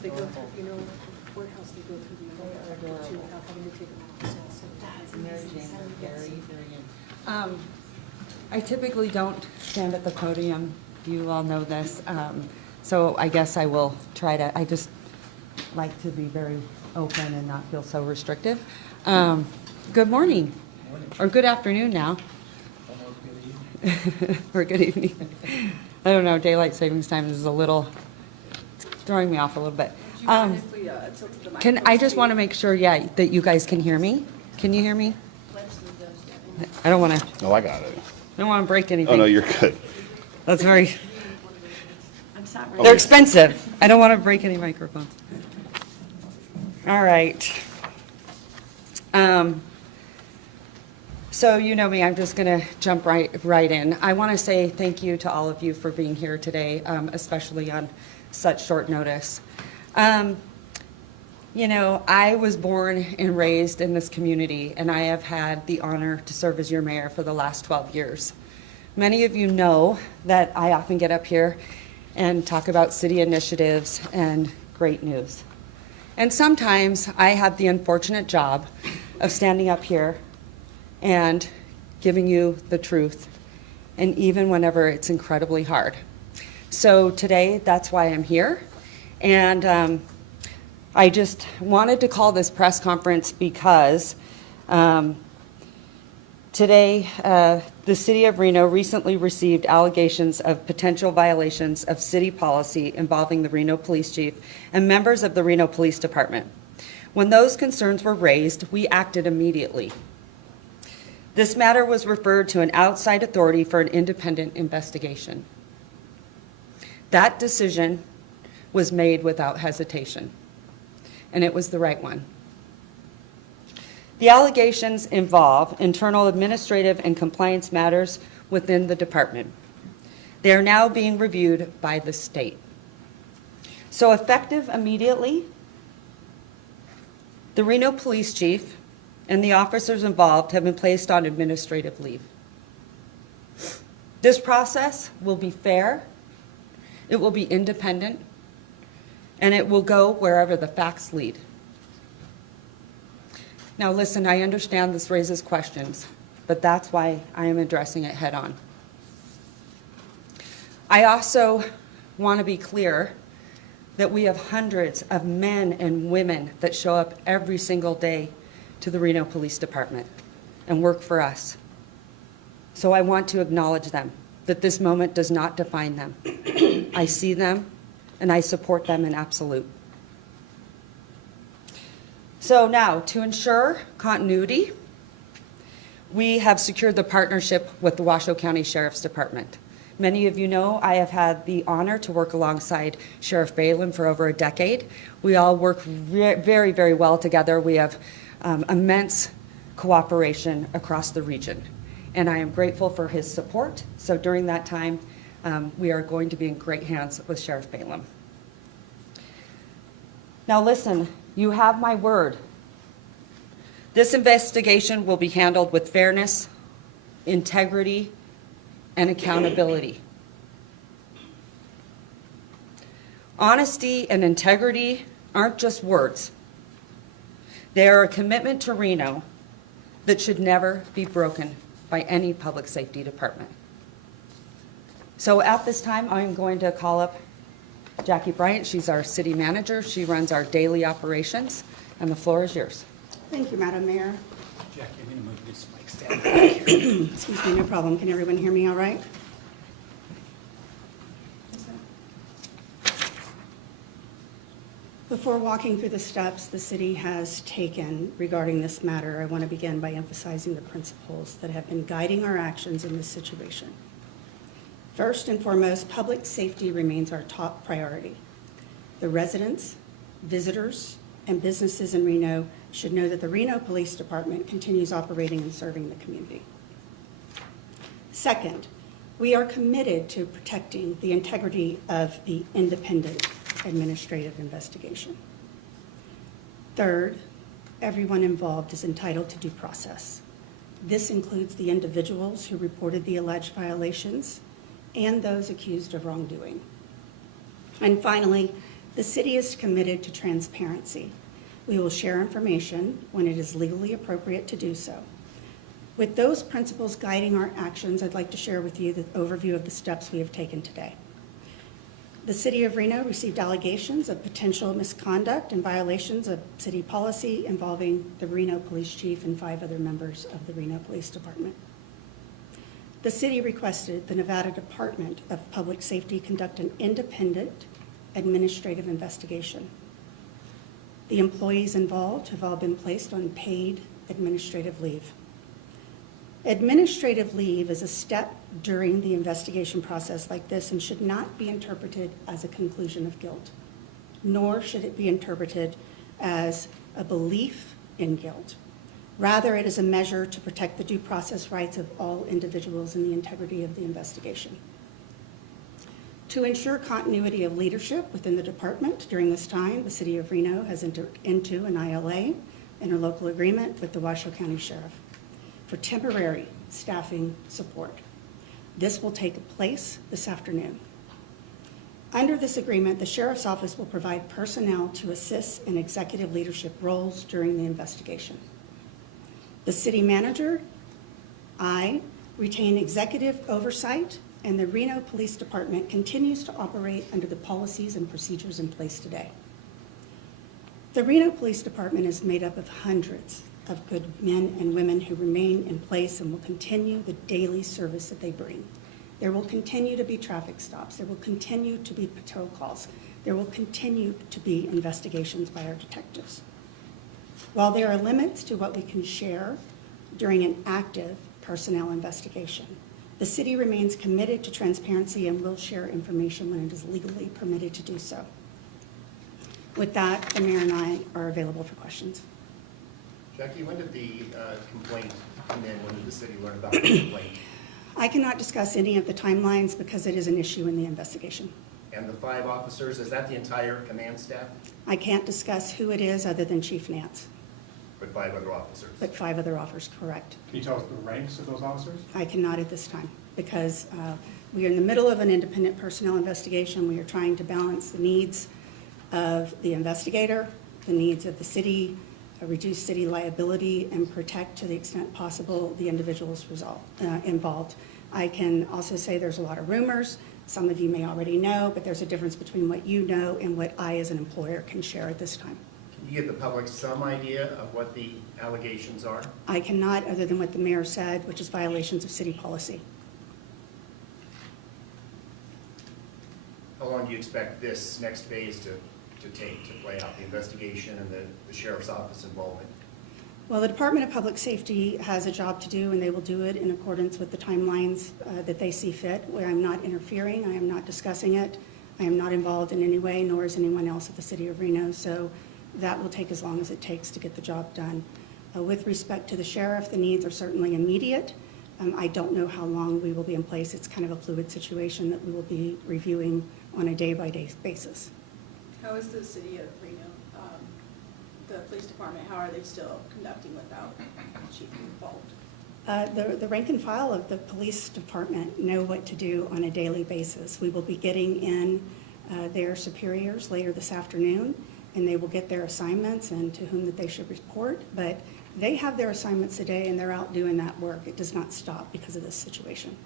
because they go through, you know, the courthouse, they go through the elevator too, without having to take them off. Mary Jane, very, very good. I typically don't stand at the podium. You all know this. So I guess I will try to, I just like to be very open and not feel so restrictive. Good morning, or good afternoon now. Or good evening. I don't know, daylight savings time is a little, throwing me off a little bit. I just want to make sure, yeah, that you guys can hear me. Can you hear me? I don't want to. Oh, I got it. I don't want to break anything. Oh, no, you're good. That's very. They're expensive. I don't want to break any microphones. All right. So you know me, I'm just going to jump right in. I want to say thank you to all of you for being here today, especially on such short notice. You know, I was born and raised in this community, and I have had the honor to serve as your mayor for the last 12 years. Many of you know that I often get up here and talk about city initiatives and great news. And sometimes I have the unfortunate job of standing up here and giving you the truth, and even whenever it's incredibly hard. So today, that's why I'm here. And I just wanted to call this press conference because today the city of Reno recently received allegations of potential violations of city policy involving the Reno police chief and members of the Reno Police Department. When those concerns were raised, we acted immediately. This matter was referred to an outside authority for an independent investigation. That decision was made without hesitation, and it was the right one. The allegations involve internal administrative and compliance matters within the department. They are now being reviewed by the state. So effective immediately, the Reno police chief and the officers involved have been placed on administrative leave. This process will be fair, it will be independent, and it will go wherever the facts lead. Now listen, I understand this raises questions, but that's why I am addressing it head on. I also want to be clear that we have hundreds of men and women that show up every single day to the Reno Police Department and work for us. So I want to acknowledge them, that this moment does not define them. I see them and I support them in absolute. So now, to ensure continuity, we have secured the partnership with the Washoe County Sheriff's Department. Many of you know I have had the honor to work alongside Sheriff Balaam for over a decade. We all work very, very well together. We have immense cooperation across the region, and I am grateful for his support. So during that time, we are going to be in great hands with Sheriff Balaam. Now listen, you have my word. This investigation will be handled with fairness, integrity, and accountability. Honesty and integrity aren't just words. They are a commitment to Reno that should never be broken by any public safety department. So at this time, I'm going to call up Jackie Bryant. She's our city manager. She runs our daily operations, and the floor is yours. Thank you, Madam Mayor. Jackie, I'm going to move this mic stand back here. Excuse me, no problem. Can everyone hear me all right? Before walking through the steps the city has taken regarding this matter, I want to begin by emphasizing the principles that have been guiding our actions in this situation. First and foremost, public safety remains our top priority. The residents, visitors, and businesses in Reno should know that the Reno Police Department continues operating and serving the community. Second, we are committed to protecting the integrity of the independent administrative investigation. Third, everyone involved is entitled to due process. This includes the individuals who reported the alleged violations and those accused of wrongdoing. And finally, The city is committed to transparency. We will share information when it is legally appropriate to do so. With those principles guiding our actions, I'd like to share with you the overview of the steps we have taken today. The City of Reno received allegations of potential misconduct and violations of city policy involving the Reno Police Chief and 5 other members of the Reno Police Department. The city requested the Nevada Department of Public Safety conduct an independent administrative investigation. The employees involved have all been placed on paid administrative leave. Administrative leave is a step during the investigation process like this and should not be interpreted as a conclusion of guilt, nor should it be interpreted as a belief in guilt. Rather, it is a measure to protect the due process rights of all individuals and the integrity of the investigation. To ensure continuity of leadership within the department during this time, the City of Reno has entered into an ILA, interlocal agreement with the Washoe County Sheriff, for temporary staffing support. This will take place this afternoon. Under this agreement, the Sheriff's Office will provide personnel to assist in executive leadership roles during the investigation. The City Manager, I, retain executive oversight, and the Reno Police Department continues to operate under the policies and procedures in place today. The Reno Police Department is made up of hundreds of good men and women who remain in place and will continue the daily service that they bring. There will continue to be traffic stops. There will continue to be patrol calls. There will continue to be investigations by our detectives. While there are limits to what we can share during an active personnel investigation, the city remains committed to transparency and will share information when it is legally permitted to do so. With that, the mayor and I are available for questions. Jackie, when did the complaint come in? When did the city learn about the complaint? I cannot discuss any of the timelines because it is an issue in the investigation. And the 5 officers, is that the entire command staff? I can't discuss who it is other than Chief Nance, But 5 other officers? but 5 other officers, correct. Can you tell us the ranks of those officers? I cannot at this time because we are in the middle of an independent personnel investigation. We are trying to balance the needs of the investigator, the needs of the city, reduce city liability, and protect to the extent possible the individuals involved. I can also say there's a lot of rumors. Some of you may already know, but there's a difference between what you know and what I as an employer can share at this time. Can you give the public some idea of what the allegations are? I cannot, other than what the mayor said, which is violations of city policy. How long do you expect this next phase to take to play out, the investigation and the sheriff's office involvement? Well, the Department of Public Safety has a job to do, and they will do it in accordance with the timelines that they see fit, where I'm not interfering, I am not discussing it, I am not involved in any way, nor is anyone else at the City of Reno, so that will take as long as it takes to get the job done. With respect to the sheriff, the needs are certainly immediate. I don't know how long we will be in place. It's kind of a fluid situation that we will be reviewing on a day-by-day basis. How is the city of Reno, the police department, how are they still conducting without chief involved? The rank and file of the police department know what to do on a daily basis. We will be getting in their superiors later this afternoon, and they will get their assignments and to whom that they should report. But they have their assignments today, and they're out doing that work. It does not stop because of this situation.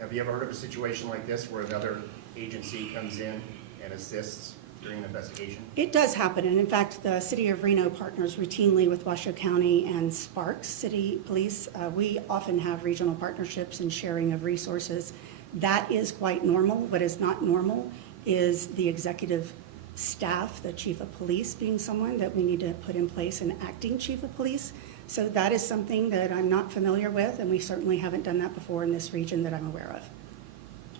Have you ever heard of a situation like this where another agency comes in and assists during an investigation? It does happen, and in fact, the City of Reno partners routinely with Washoe County and Sparks City Police. We often have regional partnerships and sharing of resources. That is quite normal. What is not normal is the executive staff, the chief of police being someone that we need to put in place, an acting chief of police. So that is something that I'm not familiar with, and we certainly haven't done that before in this region that I'm aware of.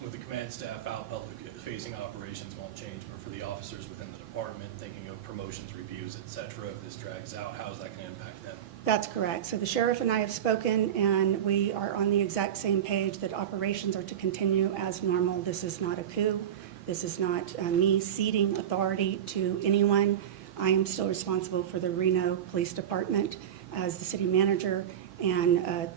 With the command staff out, public-facing operations won't change, but for the officers within the department, thinking of promotions, reviews, et cetera, if this drags out, how is that going to impact them? That's correct. So the sheriff and I have spoken, and we are on the exact same page that operations are to continue as normal. This is not a coup. This is not me ceding authority to anyone. I am still responsible for the Reno Police Department as the city manager, and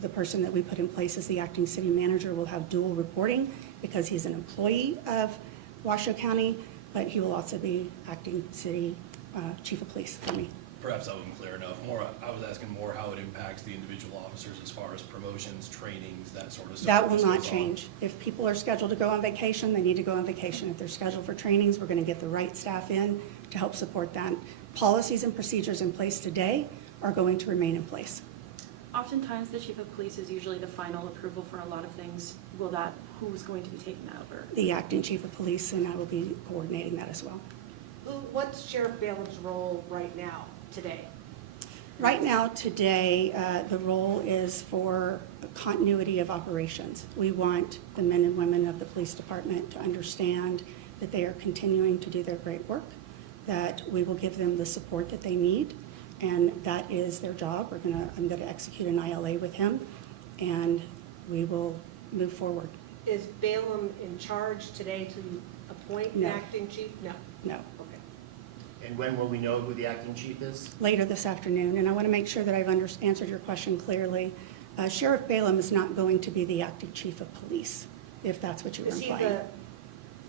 the person that we put in place as the acting city manager will have dual reporting because he's an employee of Washoe County, but he will also be acting city chief of police for me. Perhaps I wasn't clear enough. I was asking more how it impacts the individual officers as far as promotions, trainings, that sort of stuff. That will This not goes on. change. If people are scheduled to go on vacation, they need to go on vacation. If they're scheduled for trainings, we're going to get the right staff in to help support that. Policies and procedures in place today are going to remain in place. Oftentimes, the chief of police is usually the final approval for a lot of things. Who's going to be taking that over? The acting chief of police, and I will be coordinating that as well. What's Sheriff Balaam's role right now, today? Right now, today, the role is for continuity of operations. We want the men and women of the police department to understand that they are continuing to do their great work, that we will give them the support that they need, and that is their job. I'm going to execute an ILA with him, and we will move forward. Is Balaam in charge today to appoint an No. acting chief? No. No. Okay. And when will we know who the acting chief is? Later this afternoon, and I want to make sure that I've answered your question clearly. Sheriff Balaam is not going to be the acting chief of police, if that's what you were Is he implying.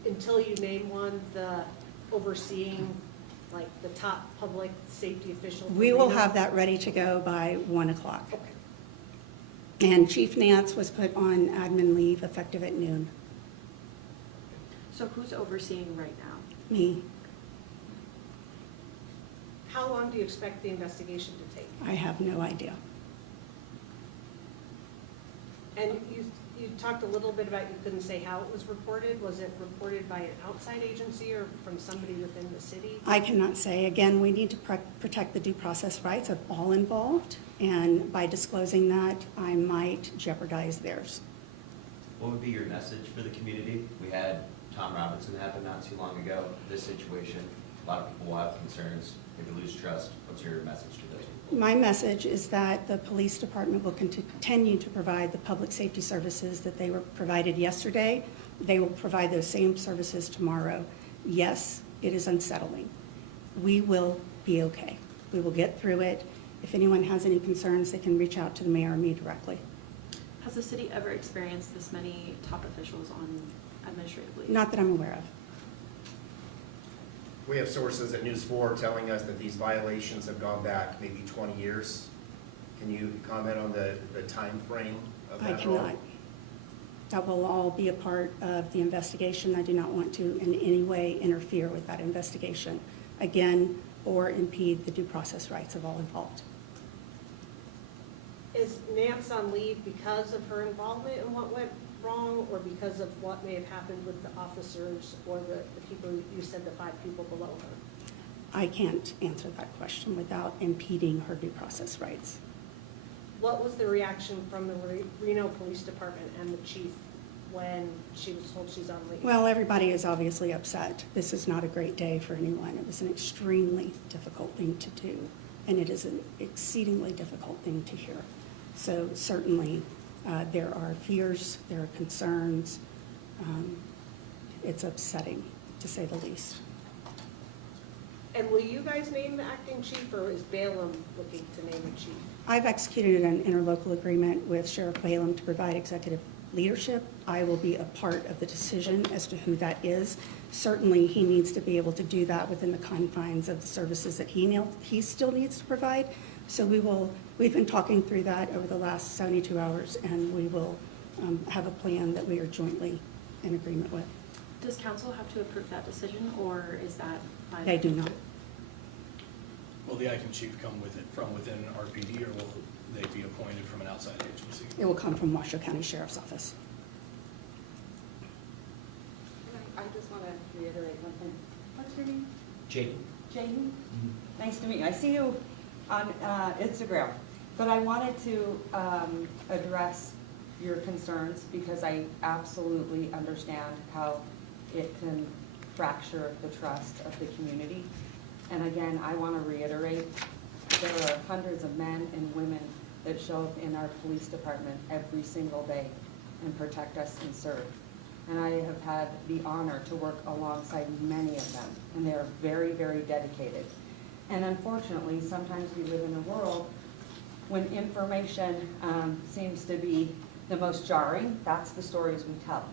until you name one, the overseeing, like, the top public safety official? for We will Reno? have that ready to go by 1 o'clock. Okay. And Chief Nance was put on admin leave effective at noon. So who's overseeing right now? Me, How long do you expect the investigation to take? I have no idea. And you talked a little bit about you couldn't say how it was reported. Was it reported by an outside agency or from somebody within the city? I cannot say. Again, we need to protect the due process rights of all involved, and by disclosing that, I might jeopardize theirs. What would be your message for the community? We had Tom Robinson happen not too long ago, this situation. A lot of people will have concerns, maybe lose trust. What's your message to those people? My message is that the police department will continue to provide the public safety services that they were provided yesterday. They will provide those same services tomorrow. Yes, it is unsettling. We will be okay. We will get through it. If anyone has any concerns, they can reach out to the mayor or me directly. Has the city ever experienced this many top officials on administrative leave? Not that I'm aware of. We have sources at News 4 telling us that these violations have gone back maybe 20 years. Can you comment on the time frame of that? I cannot. That will all be a part of the investigation. I do not want to in any way interfere with that investigation, again, or impede the due process rights of all involved. Is Nance on leave because of her involvement in what went wrong, or because of what may have happened with the officers or the people, you said the 5 people below her? I can't answer that question without impeding her due process rights. What was the reaction from the Reno Police Department and the chief when she was told she's on leave? Well, everybody is obviously upset. This is not a great day for anyone. It was an extremely difficult thing to do, and it is an exceedingly difficult thing to hear. So certainly, there are fears, there are concerns. It's upsetting, to say the least. And will you guys name the acting chief, or is Balaam looking to name a chief? I've executed an interlocal agreement with Sheriff Balaam to provide executive leadership. I will be a part of the decision as to who that is. Certainly, he needs to be able to do that within the confines of the services that he still needs to provide. So we've been talking through that over the last 72 hours, and we will have a plan that we are jointly in agreement with. Does council have to approve that decision, or is that by? They do not. Will the acting chief come from within RPD, or will they be appointed from an outside agency? It will come from Washoe County Sheriff's Office. I just want to reiterate one thing. What's your name? Jake? Jaden? Nice to meet you. I see you on Instagram, but I wanted to address your concerns because I absolutely understand how it can fracture the trust of the community. And again, I want to reiterate, there are hundreds of men and women that show up in our police department every single day and protect us and serve. And I have had the honor to work alongside many of them, and they're very, very dedicated. And unfortunately, sometimes we live in a world when information seems to be the most jarring. That's the stories we tell.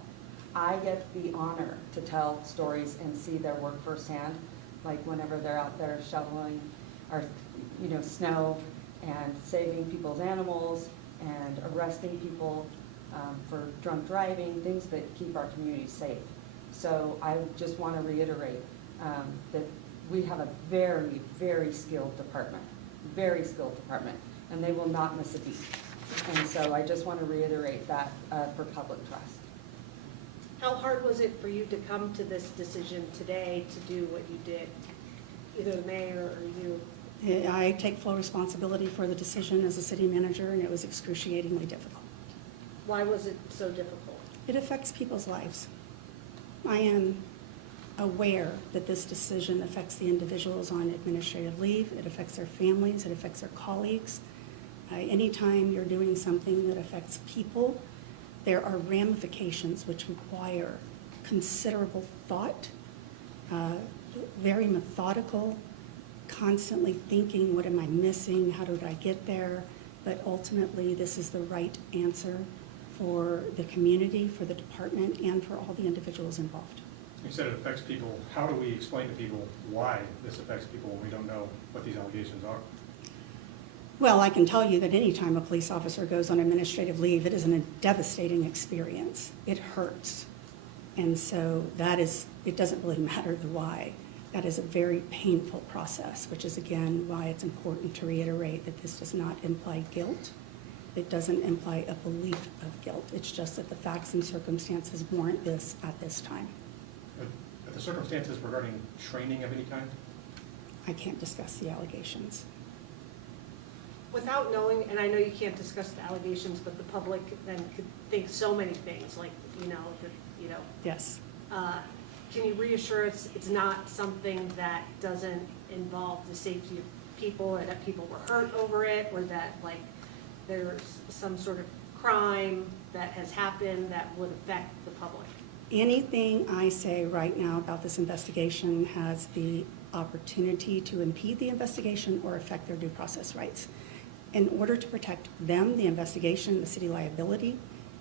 I get the honor to tell stories and see their work firsthand, like whenever they're out there shoveling or, snow and saving people's animals and arresting people for drunk driving, things that keep our community safe. So I just want to reiterate that we have a very, very skilled department, and they will not miss a beat. And so I just want to reiterate that for public trust. How hard was it for you to come to this decision today to do what you did, either the mayor or you? I take full responsibility for the decision as a city manager, and it was excruciatingly difficult. Why was it so difficult? It affects people's lives. I am aware that this decision affects the individuals on administrative leave. It affects their families. It affects their colleagues. Anytime you're doing something that affects people, there are ramifications which require considerable thought, very methodical, constantly thinking, what am I missing? How did I get there? But ultimately, this is the right answer for the community, for the department, and for all the individuals involved. You said it affects people. How do we explain to people why this affects people when we don't know what these allegations are? Well, I can tell you that anytime a police officer goes on administrative leave, it is a devastating experience. It hurts. And so it doesn't really matter the why. That is a very painful process, which is, again, why it's important to reiterate that this does not imply guilt. It doesn't imply a belief of guilt. It's just that the facts and circumstances warrant this at this time. But the circumstances regarding training of any kind? I can't discuss the allegations. Without knowing, and I know you can't discuss the allegations, but the public then could think so many things, like, Yes. Can you reassure us it's not something that doesn't involve the safety of people, or that people were hurt over it, or that, like, there's some sort of crime that has happened that would affect the public? Anything I say right now about this investigation has the opportunity to impede the investigation or affect their due process rights. In order to protect them, the investigation, the city liability,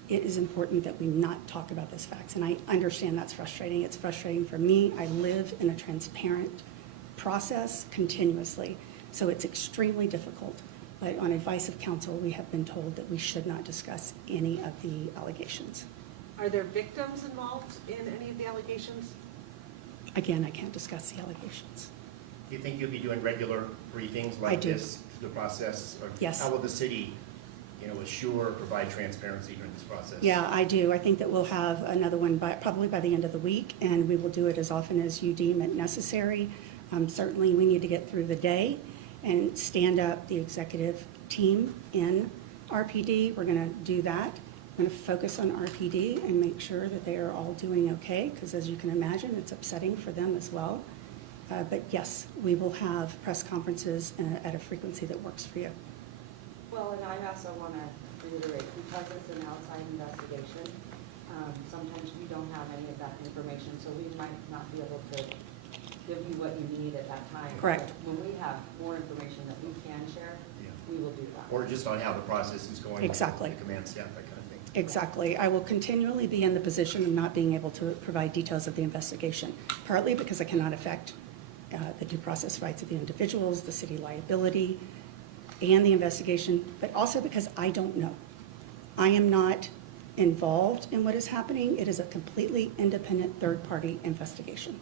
it is important that we not talk about those facts. And I understand that's frustrating. It's frustrating for me. I live in a transparent process continuously, so it's extremely difficult. But on advice of counsel, we have been told that we should not discuss any of the allegations. Are there victims involved in any of the allegations? Again, I can't discuss the allegations. Do you think you'll be doing regular briefings I like do. this, the process? Or Yes. How will the city, assure, provide transparency during this process? Yeah, I do. I think that we'll have another one probably by the end of the week, and we will do it as often as you deem it necessary. Certainly, we need to get through the day and stand up the executive team in RPD. We're going to do that. I'm going to focus on RPD and make sure that they are all doing okay, because as you can imagine, it's upsetting for them as well. But yes, we will have press conferences at a frequency that works for you. Well, and I also want to reiterate, because it's an outside investigation, sometimes we don't have any of that information, so we might not be able to give you what you need at that time. Correct. But when we have more information that we can share, Yeah. we will do that. Or just on how the process is going? Exactly. The command staff, that kind of thing? Exactly. I will continually be in the position of not being able to provide details of the investigation, partly because I cannot affect the due process rights of the individuals, the city liability, and the investigation, but also because I don't know. I am not involved in what is happening. It is a completely independent third-party investigation.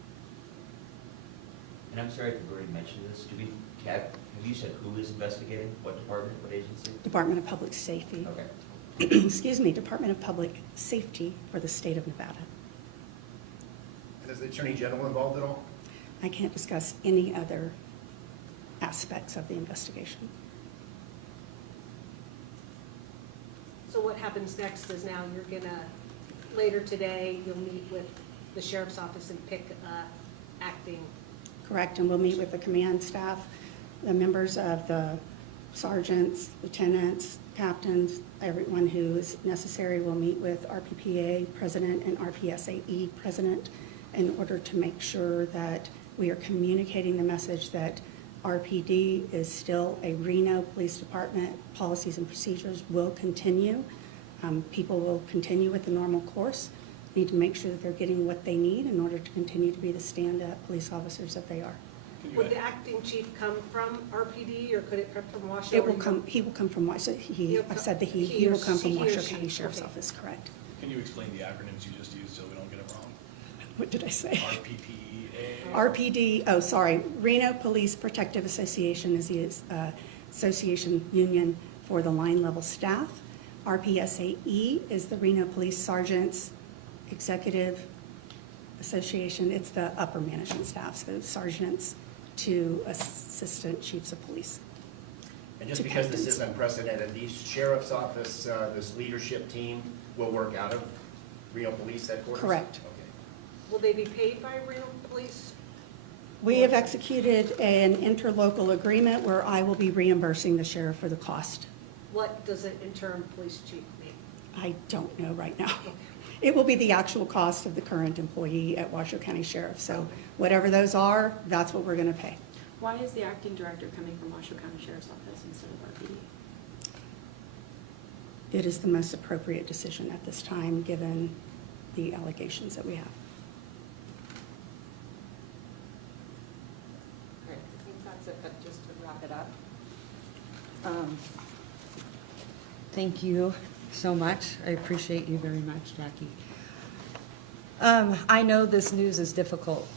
And I'm sorry if you've already mentioned this. Have you said who is investigating? What department, what agency? Department of Public Safety. Okay. Excuse me, Department of Public Safety for the state of Nevada. And is the Attorney General involved at all? I can't discuss any other aspects of the investigation. So what happens next is now you're gonna, later today, you'll meet with the sheriff's office and pick acting. Correct, and we'll meet with the command staff, the members of the sergeants, lieutenants, captains, everyone who is necessary. We'll meet with RPPA president and RPSAE president in order to make sure that we are communicating the message that RPD is still a Reno Police Department. Policies and procedures will continue. People will continue with the normal course. need to make sure that they're getting what they need in order to continue to be the stand-up police officers that they are. Can you Would the add- acting chief come from RPD, or could it come from Washoe? It will come, he will come from, I've said that he will come from He or Washoe she, County Sheriff's okay. Office, correct. Can you explain the acronyms you just used so we don't get it wrong? What did I say? RPPEA? RPD, oh, sorry, Reno Police Protective Association is the association union for the line level staff. RPSAE is the Reno Police Sergeants Executive Association. It's the upper management staff, so sergeants to assistant chiefs of police. And just To because this captains. is unprecedented, these sheriff's office, this leadership team will work out of Reno Police Headquarters? Correct. Okay. Will they be paid by Reno Police? We have executed an interlocal agreement where I will be reimbursing the sheriff for the cost. What does an interim police chief make? I don't know right now. It will be the actual cost of the current employee at Washoe County Sheriff. So whatever those are, that's what we're going to pay. Why is the acting director coming from Washoe County Sheriff's Office instead of RPD? It is the most appropriate decision at this time, given the allegations that we have. All right, I think that's it, but just to wrap it up. Thank you so much. I appreciate you very much, Jackie. I know this news is difficult,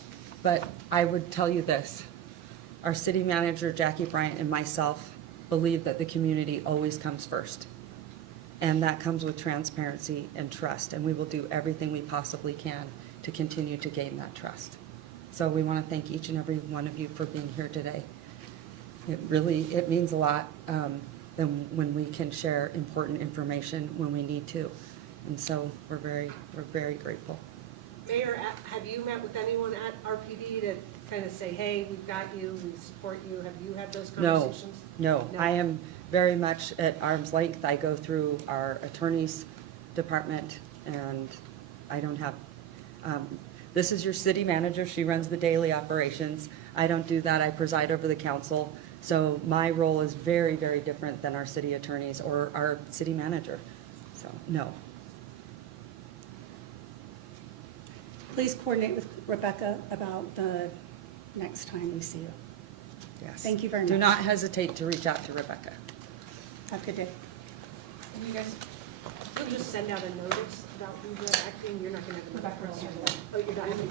but I would tell you this. Our city manager, Jackie Bryant, and myself believe that the community always comes first. And that comes with transparency and trust, and we will do everything we possibly can to continue to gain that trust. So we want to thank each and every one of you for being here today. It means a lot when we can share important information when we need to. And so we're very grateful. Mayor, have you met with anyone at RPD to kind of say, hey, we've got you, we support you? Have you had those conversations? No, I am very much at arm's length. I go through our attorney's department, and I don't have, this is your city manager. She runs the daily operations. I don't do that. I preside over the council. So my role is very, very different than our city attorneys or our city manager. So, no. Please coordinate with Rebecca about the next time we see you. Yes. Thank you very Do much. not hesitate to reach out to Rebecca. Have a good day. And you guys, you'll just send out a notice about who's acting, you're not going to have a... Oh, you're not having a...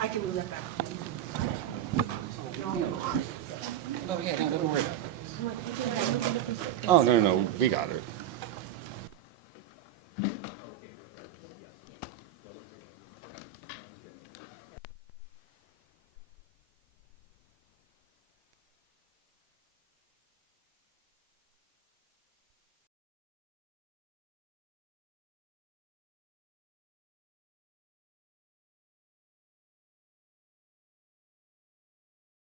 I can move that back. Oh, yeah, no, don't worry about it. Oh, no, we got it.